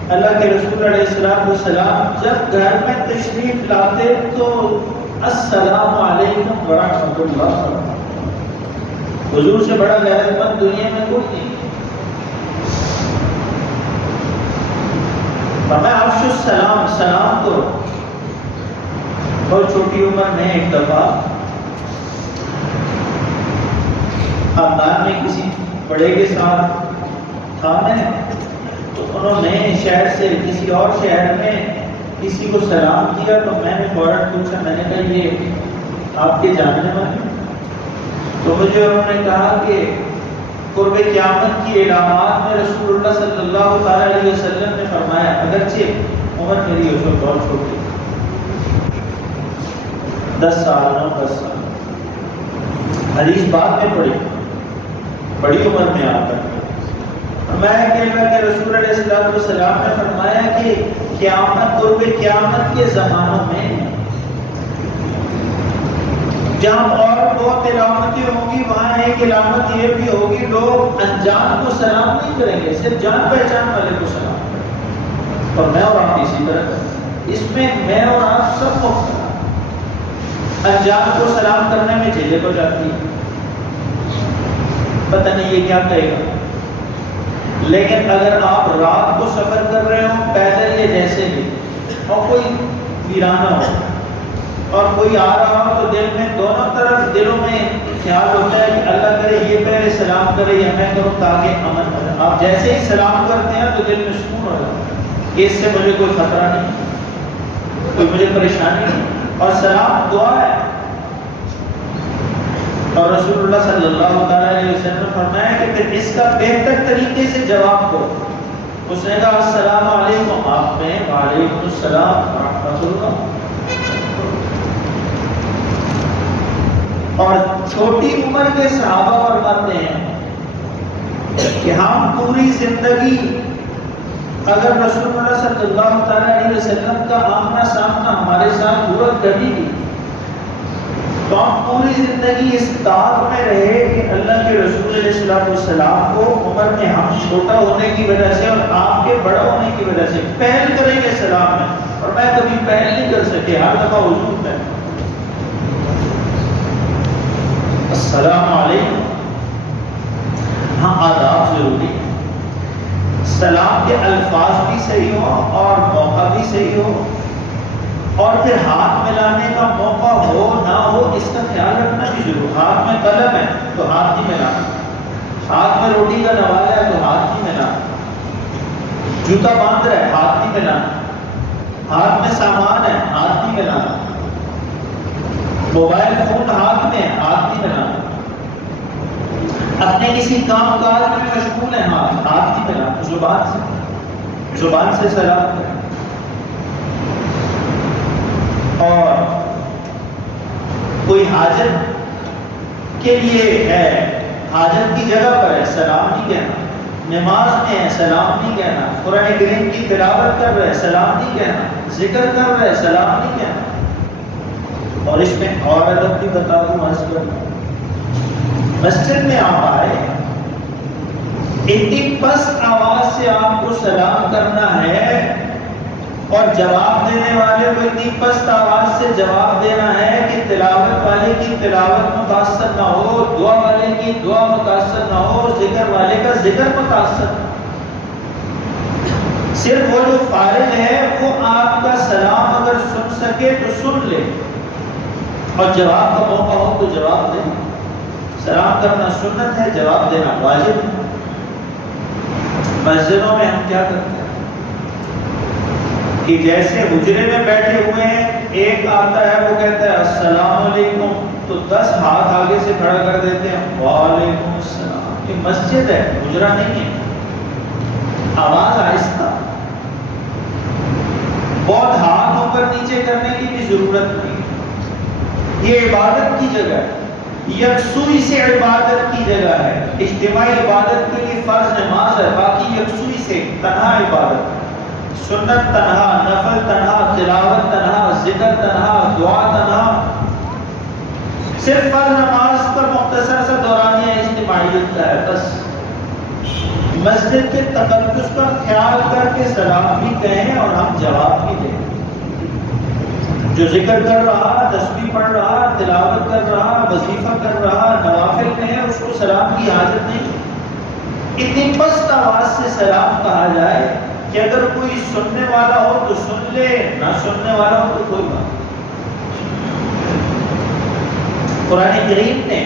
اللہ کے رسول علیہ السلام جب گھر میں تشریف لاتے تو السلام علیکم ورحمۃ اللہ. حضور سے بڑا غیرت مند دنیا میں کوئی نہیں. میں افشوا السلام، سلام کرو. بہت چھوٹی عمر میں ایک دفعہ خاندان میں کسی بڑے کے ساتھ تھا میں، تو انہوں نے شہر سے کسی اور شہر میں کسی کو سلام کیا، تو میں نے فوراً پوچھا، میں نے کہا یہ آپ کے جاننے والے؟ تو مجھے انہوں نے کہا کہ قرب قیامت کی علامات میں رسول اللہ صلی اللہ تعالی علیہ وسلم نے فرمایا، اگرچہ عمر میری اس وقت بہت چھوٹی، 10 سال 9-10 سال، حدیث بعد میں پڑھی، بڑی عمر میں آ کر فرمایا کہ اللہ کے رسول علیہ السلام نے فرمایا کہ قیامت، قرب قیامت کے زمانوں میں جہاں اور بہت علامتیں ہوں گی، وہاں ایک علامت یہ بھی ہوگی، لوگ انجان کو سلام نہیں کریں گے، صرف جان پہچان والے کو سلام کریں گے. اور میں اور آپ اسی طرح، اس میں میں اور آپ سب مبتلا. انجان کو سلام کرنے میں جھجک ہو جاتی ہے، پتہ نہیں یہ کیا کہے گا. لیکن اگر آپ رات کو سفر کر رہے ہو پیدل یا جیسے بھی، اور کوئی ویرانہ ہو اور کوئی آ رہا ہو، تو دل میں دونوں طرف دلوں میں خیال ہوتا ہے کہ اللہ کرے یہ پہلے سلام کرے یا میں کروں تاکہ امن ہو جائے. آپ جیسے ہی سلام کرتے ہیں تو دل میں سکون ہو جاتا ہے کہ اس سے مجھے کوئی خطرہ نہیں، کوئی مجھے پریشانی نہیں. اور سلام دعا ہے، اور رسول اللہ صلی اللہ تعالی علیہ وسلم نے فرمایا کہ پھر اس کا بہتر طریقے سے جواب دو. اس نے کہا السلام علیکم، آپ میں وعلیکم السلام ورحمۃ اللہ. اور چھوٹی عمر کے صحابہ فرماتے ہیں کہ ہم پوری زندگی اگر رسول اللہ صلی اللہ تعالی علیہ وسلم کا آمنا سامنا ہمارے ساتھ ہوا کبھی بھی، تو ہم پوری زندگی اس داغ میں رہے کہ اللہ کے رسول علیہ السلام کو عمر میں ہم چھوٹا ہونے کی وجہ سے اور آپ کے بڑا ہونے کی وجہ سے پہل کریں گے سلام میں، اور میں کبھی پہل نہیں کر سکے، ہر دفعہ حضور پہل. السلام علیکم. ہاں آداب ضروری ہے، سلام کے الفاظ بھی صحیح ہو اور موقع بھی صحیح ہو، اور پھر ہاتھ ملانے کا موقع ہو نہ ہو اس کا خیال رکھنا بھی ضرور. ہاتھ میں قلم ہے تو ہاتھ نہیں ملانا، ہاتھ میں روٹی کا نوالا ہے تو ہاتھ نہیں ملانا، جوتا باندھ رہا ہے ہاتھ نہیں ملانا، ہاتھ میں سامان ہے ہاتھ نہیں ملانا، موبائل فون ہاتھ میں ہاتھ نہیں ملانا، اپنے کسی کام کاج میں مشغول ہے ہاتھ نہیں ملانا. زبان سے سلام کریں. اور کوئی حاجت کے لیے ہے، حاجت کی جگہ پر ہے، سلام نہیں کہنا. نماز میں ہے، سلام نہیں کہنا. قرآن کریم کی تلاوت کر رہے، سلام نہیں کہنا. ذکر کر رہے، سلام نہیں کہنا. اور اس میں اور ادب بھی بتا دوں، عرض کروں، مسجد میں آپ آئے، اتنی پست آواز سے آپ کو سلام کرنا ہے، اور جواب دینے والے کو اتنی پست آواز سے جواب دینا ہے کہ تلاوت والے کی تلاوت متاثر نہ ہو، دعا والے کی دعا متاثر نہ ہو، ذکر والے کا ذکر متاثر نہ ہو۔ صرف وہ جو فارغ ہے وہ آپ کا سلام اگر سن سکے تو سن لے، اور جواب کا موقع ہو تو جواب دے۔ سلام کرنا سنت ہے، جواب دینا واجب ہے۔ مسجدوں میں ہم کیا کرتے ہیں کہ جیسے حجرے میں بیٹھے ہوئے ہیں، ایک آتا ہے وہ کہتا ہے السلام علیکم، تو 10 ہاتھ آگے سے کھڑا کر دیتے ہیں وعلیکم السلام۔ یہ مسجد ہے، حجرہ نہیں ہے۔ آواز آہستہ، بہت ہاتھ اوپر نیچے کرنے کی بھی ضرورت نہیں ہے۔ یہ عبادت کی جگہ ہے، یکسوئی سے عبادت کی جگہ ہے۔ اجتماعی عبادت کے لیے فرض نماز ہے، باقی یکسوئی سے تنہا عبادت، سنت تنہا، نفل تنہا، تلاوت تنہا، ذکر تنہا، دعا تنہا۔ صرف فرض نماز پر مختصر سا دورانیہ اجتماعیت کا ہے بس۔ مسجد کے تقدس کا خیال کر کے سلام بھی کہیں اور ہم جواب بھی دیں۔ جو ذکر کر رہا، تسبیح پڑھ رہا، تلاوت کر رہا، وظیفہ کر رہا، نوافل میں ہے، اس کو سلام کی حاجت نہیں۔ اتنی پست آواز سے سلام کہا جائے کہ اگر کوئی سننے والا ہو تو سن لے، نہ سننے والا ہو تو کوئی بات نہیں۔ قرآن کریم نے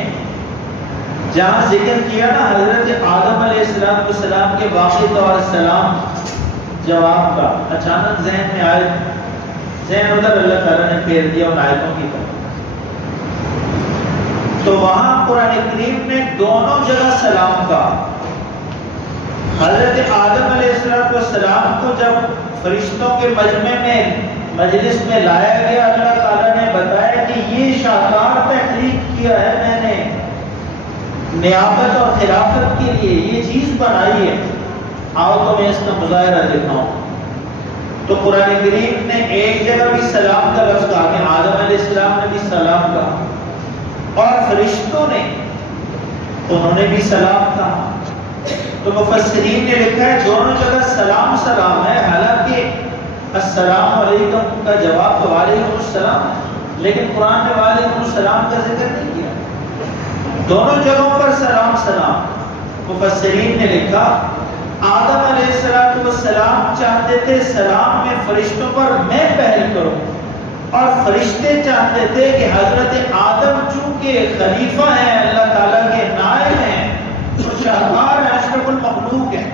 جہاں ذکر کیا نا حضرت آدم علیہ السلام کے واقعہ اور سلام جواب کا، اچانک ذہن میں آئے، ذہن ادھر اللہ تعالیٰ نے پھیر دیا ان آیتوں کی طرف۔ تو وہاں قرآن کریم نے دونوں جگہ سلام کا، حضرت آدم علیہ السلام کو جب فرشتوں کے مجلس میں لایا گیا، اللہ تعالیٰ نے بتایا کہ یہ شاہکار تحریک کیا ہے میں نے نیابت اور خلافت کے لیے، یہ چیز بنائی ہے، آؤ تو میں اس کا مظاہرہ دکھاؤں۔ تو قرآن کریم نے ایک جگہ بھی سلام کا لفظ کہا کہ آدم علیہ السلام نے بھی سلام کہا، اور فرشتوں نے انہوں نے بھی سلام کہا۔ تو مفسرین نے لکھا ہے دونوں جگہ سلام سلام ہے، حالانکہ السلام علیکم کا جواب تو وعلیکم السلام ہے، لیکن قرآن نے وعلیکم السلام کا ذکر نہیں کیا۔ دونوں جگہوں پر سلام سلام۔ مفسرین نے لکھا آدم علیہ السلام چاہتے تھے سلام میں فرشتوں پر میں پہل کروں، اور فرشتے چاہتے تھے کہ حضرت آدم چونکہ خلیفہ ہیں، اللہ تعالیٰ کے نائب ہیں، تو شاہکار ہیں، اشرف المخلوق ہیں،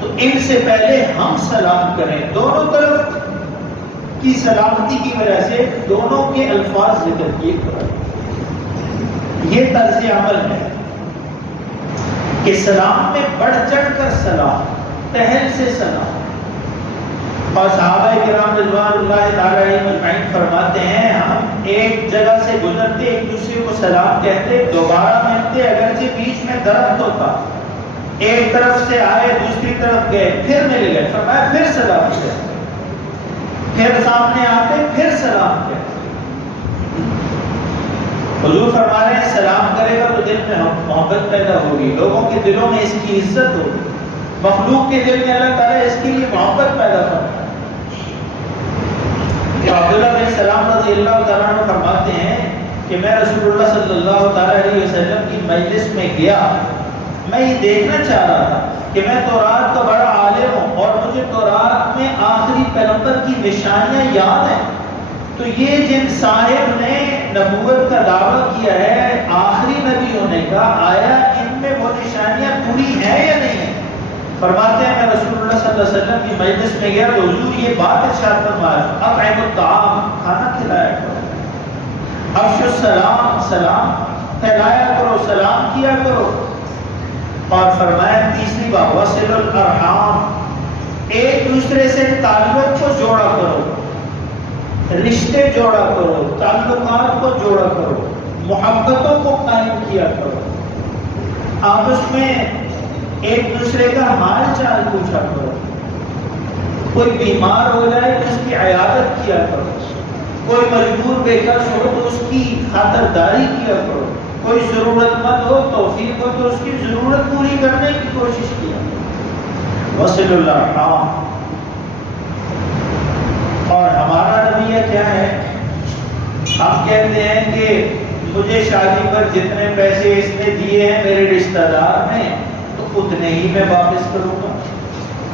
تو ان سے پہلے ہم سلام کریں۔ دونوں طرف کی سلامتی کی وجہ سے دونوں کے الفاظ ذکر کیے قرآن۔ یہ طرز عمل ہے کہ سلام میں بڑھ چڑھ کر سلام، پہل سے سلام۔ اور صحابہ کرام رضوان اللہ تعالی علیہم اجمعین فرماتے ہیں ہم ایک جگہ سے گزرتے ایک دوسرے کو سلام کہتے، دوبارہ ملتے اگرچہ بیچ میں درخت ہوتا، ایک طرف سے آئے دوسری طرف گئے پھر مل گئے، فرمایا پھر سلام کہتے، پھر سامنے آتے پھر سلام کہتے۔ حضور فرما رہے ہیں سلام کرے گا تو دل میں محبت پیدا ہوگی، لوگوں کے دلوں میں اس کی عزت ہوگی، مخلوق کے دل میں اللہ تعالیٰ اس کے لیے محبت پیدا کرتا ہے۔ عبداللہ بن سلام رضی اللہ تعالیٰ عنہ فرماتے ہیں کہ میں رسول اللہ صلی اللہ تعالیٰ علیہ وسلم کی مجلس میں گیا، میں یہ دیکھنا چاہ رہا تھا کہ میں تورات کا بڑا عالم ہوں اور مجھے تورات میں آخری پیغمبر کی نشانیاں یاد ہیں، تو یہ جن صاحب نے نبوت کا دعویٰ کیا ہے آخری نبی ہونے کا، آیا ان میں وہ نشانیاں پوری ہیں یا نہیں ہیں؟ فرماتے ہیں میں رسول اللہ صلی اللہ علیہ وسلم کی مجلس میں گیا تو حضور یہ بات ارشاد فرمایا اطعموا الطعام، کھانا کھلایا کرو، افشوا السلام، سلام پھیلایا کرو، سلام کیا کرو، اور فرمایا تیسری بات وصلوا الارحام، ایک دوسرے سے تعلق کو جوڑا کرو، رشتے جوڑا کرو، تعلقات کو جوڑا کرو، محبتوں کو قائم کیا کرو، آپس میں ایک دوسرے کا حال چال پوچھا کرو، کوئی بیمار ہو جائے تو اس کی عیادت کیا کرو، کوئی مجبور بے کس ہو تو اس کی خاطرداری کیا کرو، کوئی ضرورت مند ہو توفیق ہو تو اس کی ضرورت پوری کرنے کی کوشش کیا کرو۔ وصلوا الارحام۔ اور ہمارا رویہ کیا ہے؟ ہم کہتے ہیں کہ مجھے شادی پر جتنے پیسے اس نے دیے ہیں میرے رشتہ دار نے تو اتنے ہی میں واپس کروں گا،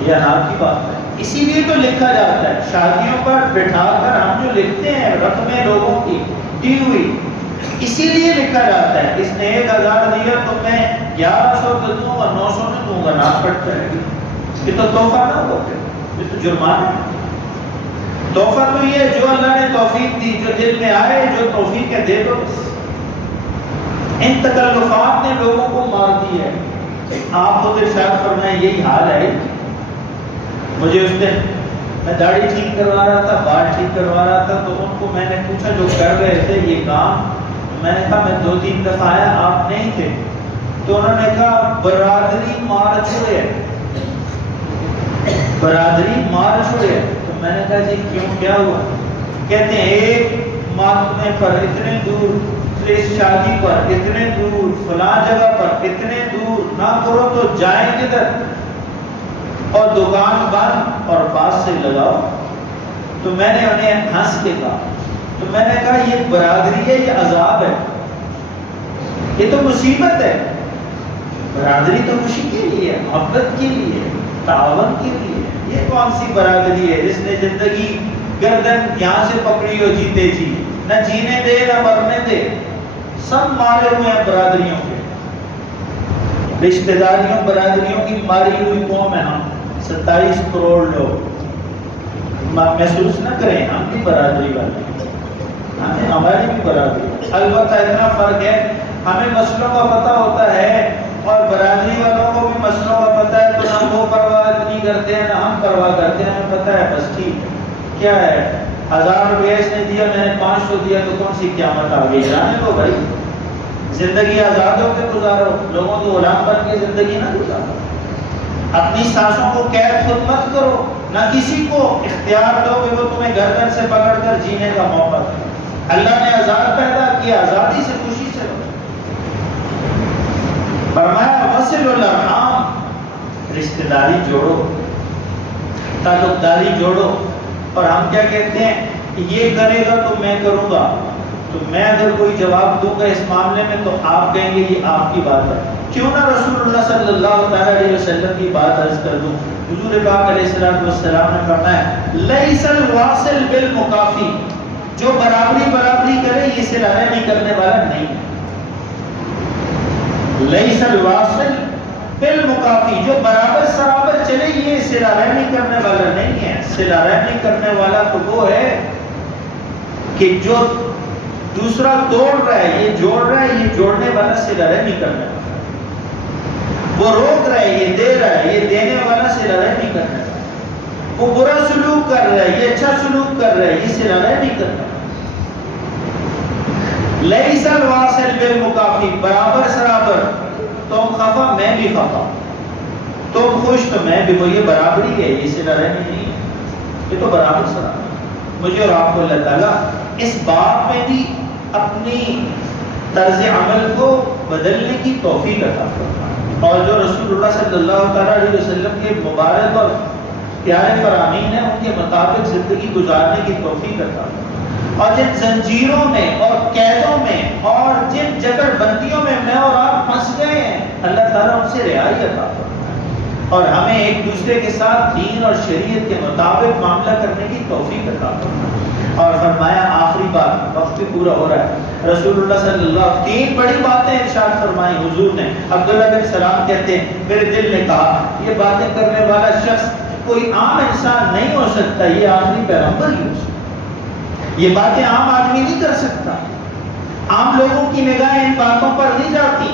یہ انار کی بات ہے۔ اسی لیے تو لکھا جاتا ہے، شادیوں پر بٹھا کر ہم جو لکھتے ہیں رقمیں لوگوں کی دی ہوئی، اسی لیے لکھا جاتا ہے اس نے 1000 دیا تو میں 1100 تو دوں گا، 900 نہ دوں گا، نہ پڑ جائے گی۔ یہ تو تحفہ نہ ہو، یہ تو جرمانہ ہے۔ تحفہ تو یہ ہے جو اللہ نے توفیق دی، جو دل میں آئے، جو توفیق ہے دے دو بس۔ ان تکلفات نے لوگوں کو مار دی ہے۔ آپ خود ارشاد فرمائیں یہی حال ہے۔ مجھے اس دن میں داڑھی ٹھیک کروا رہا تھا، بال ٹھیک کروا رہا تھا، تو ان کو میں نے پوچھا جو کر رہے تھے یہ کام، میں نے کہا میں 2-3 دفعہ آیا آپ نہیں تھے، تو انہوں نے کہا برادری مار چھوڑے، برادری مار چھوڑے۔ تو میں نے کہا جی کیوں، کیا ہوا؟ کہتے ہیں ایک ماتمے پر اتنے دور، اس شادی پر اتنے دور، فلاں جگہ پر اتنے دور، نہ کرو تو جائیں کدھر، اور دکان بند اور پاس سے لگاؤ۔ تو میں نے انہیں ہنس کے کہا، تو میں نے کہا یہ برادری ہے، یہ عذاب ہے، یہ تو مصیبت ہے۔ برادری تو خوشی کے لیے، محبت کے لیے، تعاون کے لیے۔ یہ کون سی برادری ہے جس نے زندگی گردن یہاں سے پکڑی ہو جیتے جی، نہ جینے دے نہ مرنے دے، سب مارے ہوئے ہیں برادریوں کے، رشتہ داریوں برادریوں کی ماری ہوئی قوم ہے ہم۔ 27 کروڑ لوگ محسوس نہ کریں ہم بھی برادری والے ہیں، ہماری بھی برادری۔ البتہ اتنا فرق ہے ہمیں مسئلوں کا پتہ ہوتا ہے اور برادری والوں کو بھی مسئلوں کا پتہ ہے، تو نہ وہ پرواہ نہیں کرتے ہیں نہ ہم پرواہ کرتے ہیں، ہمیں پتہ ہے بس ٹھیک ہے، کیا ہے 1000 روپے اس نے دیا میں نے 500 دیا تو کون سی قیامت آ گئی، جانے دو بھائی، زندگی آزاد ہو کے گزارو، لوگوں کو غلام بن کے زندگی نہ گزارو۔ اپنی سانسوں کو قید خود مت کرو، نہ کسی کو اختیار دو کہ وہ تمہیں گردن سے پکڑ کر جینے کا موقع دے۔ اللہ نے آزاد پیدا کیا، آزادی سے خوشی سے رہو۔ فرمایا وصل الارحام، رشتہ داری جوڑو، تعلق داری جوڑو۔ اور ہم کیا کہتے ہیں کہ یہ کرے گا تو میں کروں گا، تو میں اگر کوئی جواب دوں گا اس معاملے میں تو آپ کہیں گے یہ آپ کی بات ہے، کیوں نہ رسول اللہ صلی اللہ علیہ وسلم کی بات عرض کر دوں۔ حضور پاک علیہ السلام نے فرمایا لیس الواصل بالمکافی، جو برابری کرے یہ صلہ رحمی کرنے والا نہیں ہے۔ لیس الواصل بالمکافی، جو برابر سرابر چلے یہ صلہ رحمی کرنے والا نہیں ہے۔ صلہ رحمی کرنے والا تو وہ ہے کہ جو دوسرا توڑ رہا ہے یہ جوڑ رہا ہے، یہ جوڑنے والا صلہ رحمی کرنے والا، وہ روک رہا ہے یہ دے رہا ہے، یہ دینے والا صلہ رحمی کرنے والا، وہ برا سلوک کر رہا ہے یہ اچھا سلوک کر رہا ہے، یہ صلہ رحمی کرنے والا۔ لیس الواصل بالمکافی، برابر سرابر، تم خفا میں بھی خفا، تم خوش تو میں بھی، وہ یہ برابری ہے، یہ صلہ رحمی نہیں ہے، یہ تو برابر سرابر۔ مجھے اور آپ کو اللہ تعالیٰ اس بات میں بھی اپنی طرز عمل کو بدلنے کی توفیق عطا فرمائے، اور جو رسول اللہ صلی اللہ علیہ وسلم کے مبارک اور پیارے فرامین ہیں ان کے مطابق زندگی گزارنے کی توفیق عطا فرمائے، اور جن زنجیروں میں اور قیدوں میں اور جن جگر بندیوں میں میں اور آپ پھنس گئے ہیں اللہ تعالیٰ ان سے رہائی عطا فرمائے، اور ہمیں ایک دوسرے کے ساتھ دین اور شریعت کے مطابق معاملہ کرنے کی توفیق عطا فرمائے۔ اور فرمایا آخری بات، وقت بھی پورا ہو رہا ہے، رسول اللہ صلی اللہ علیہ وسلم 3 بڑی باتیں ارشاد فرمائی حضور نے۔ عبداللہ بن سلام کہتے ہیں میرے دل نے کہا یہ باتیں کرنے والا شخص کوئی عام انسان نہیں ہو سکتا، یہ آخری پیغمبر ہی ہو سکتا، یہ باتیں عام آدمی نہیں کر سکتا، عام لوگوں کی نگاہیں ان باتوں پر نہیں جاتی۔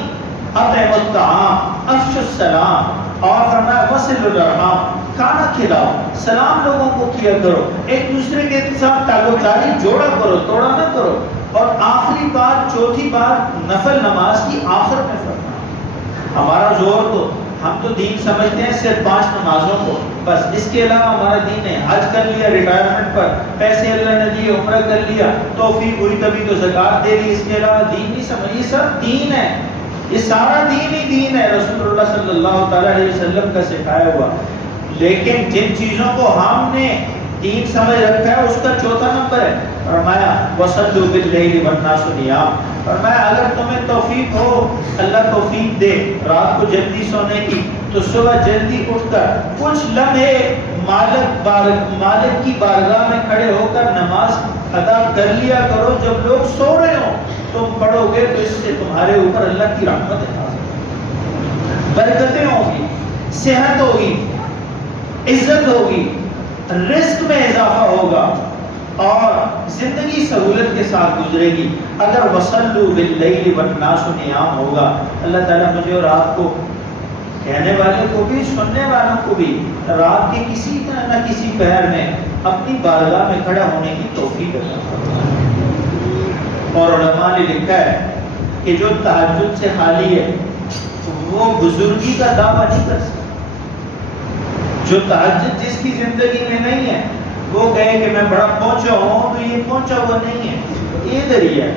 اطعموا الطعام افشوا السلام، اور فرمایا وصل الارحام، کھانا کھلاؤ، سلام لوگوں کو کیا کرو، ایک دوسرے کے ساتھ تعلق داری جوڑا کرو، توڑا نہ کرو۔ اور آخری بات، چوتھی بات، نفل نماز کی آخر میں فرمایا۔ ہمارا زور تو ہم تو دین سمجھتے ہیں صرف 5 نمازوں کو، بس اس کے علاوہ ہمارا دین ہے۔ حج کر لیا ریٹائرمنٹ پر، پیسے اللہ نے دیے، عمرہ کر لیا، توفیق ہوئی کبھی تو زکوٰۃ دے دی، اس کے علاوہ دین نہیں سمجھ، یہ سب دین ہے، یہ سارا دین ہی دین ہے، رسول اللہ صلی اللہ علیہ وسلم کا سکھایا ہوا۔ لیکن جن چیزوں کو ہم نے دین سمجھ رکھا ہے اس کا چوتھا نمبر ہے، فرمایا وَصَلُّوا بِاللَّيْلِ وَالنَّاسُ نِيَامٌ، فرمایا اگر تمہیں توفیق ہو، اللہ توفیق دے رات کو جلدی سونے کی، تو صبح جلدی اٹھ کر کچھ لمحے مالک کی بارگاہ میں کھڑے ہو کر نماز ادا کر لیا کرو جب لوگ سو رہے ہوں. تم پڑھو گے تو اس سے تمہارے اوپر اللہ کی رحمت ہے، برکتیں ہوگی، صحت ہوگی، عزت ہوگی، رزق میں اضافہ ہوگا اور زندگی سہولت کے ساتھ گزرے گی. اگر وصلوا باللیل والناس نیام ہوگا، اللہ تعالیٰ مجھے اور آپ کو، کہنے والے کو بھی سننے والوں کو بھی، رات کے کسی نہ کسی پہر میں اپنی بارگاہ میں کھڑا ہونے کی توفیق عطا فرمائے. اور علماء نے لکھا ہے کہ جو تہجد سے خالی ہے وہ بزرگی کا دعویٰ نہیں کر سکتا. جو تہجد جس کی زندگی میں نہیں ہے وہ کہے کہ میں بڑا پہنچا ہوں، تو یہ پہنچا ہوا نہیں ہے، یہ دریا ہے،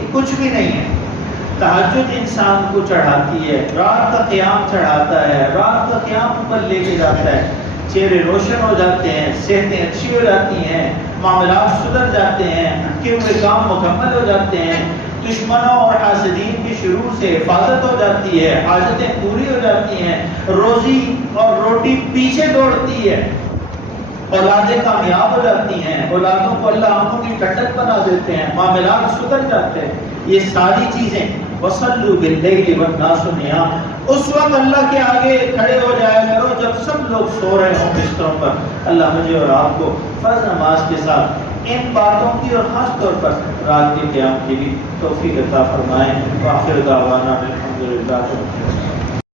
یہ کچھ بھی نہیں ہے. تہجد انسان کو چڑھاتی ہے، رات کا قیام چڑھاتا ہے، رات کا قیام اوپر لے کے جاتا ہے. چہرے روشن ہو جاتے ہیں، صحتیں اچھی ہو جاتی ہیں، معاملات سدھر جاتے ہیں، اٹکے ہوئے کام مکمل ہو جاتے ہیں، دشمنوں اور حاسدین کی شرور سے حفاظت ہو جاتی ہے، حاجتیں پوری ہو جاتی ہیں، روزی اور روٹی پیچھے دوڑتی ہے، اولادیں کامیاب ہو جاتی ہیں، اولادوں کو اللہ آنکھوں کی ٹھنڈک بنا دیتے ہیں، معاملات سدھر جاتے ہیں. یہ ساری چیزیں وصلوا باللیل والناس نیام، اس وقت اللہ کے آگے کھڑے ہو جایا کرو جب سب لوگ سو رہے ہوں بستروں پر. اللہ مجھے اور آپ کو فرض نماز کے ساتھ ان باتوں کی اور خاص طور پر رات کے قیام کی بھی توفیق عطا فرمائیں. وآخر دعوانا الحمدللہ.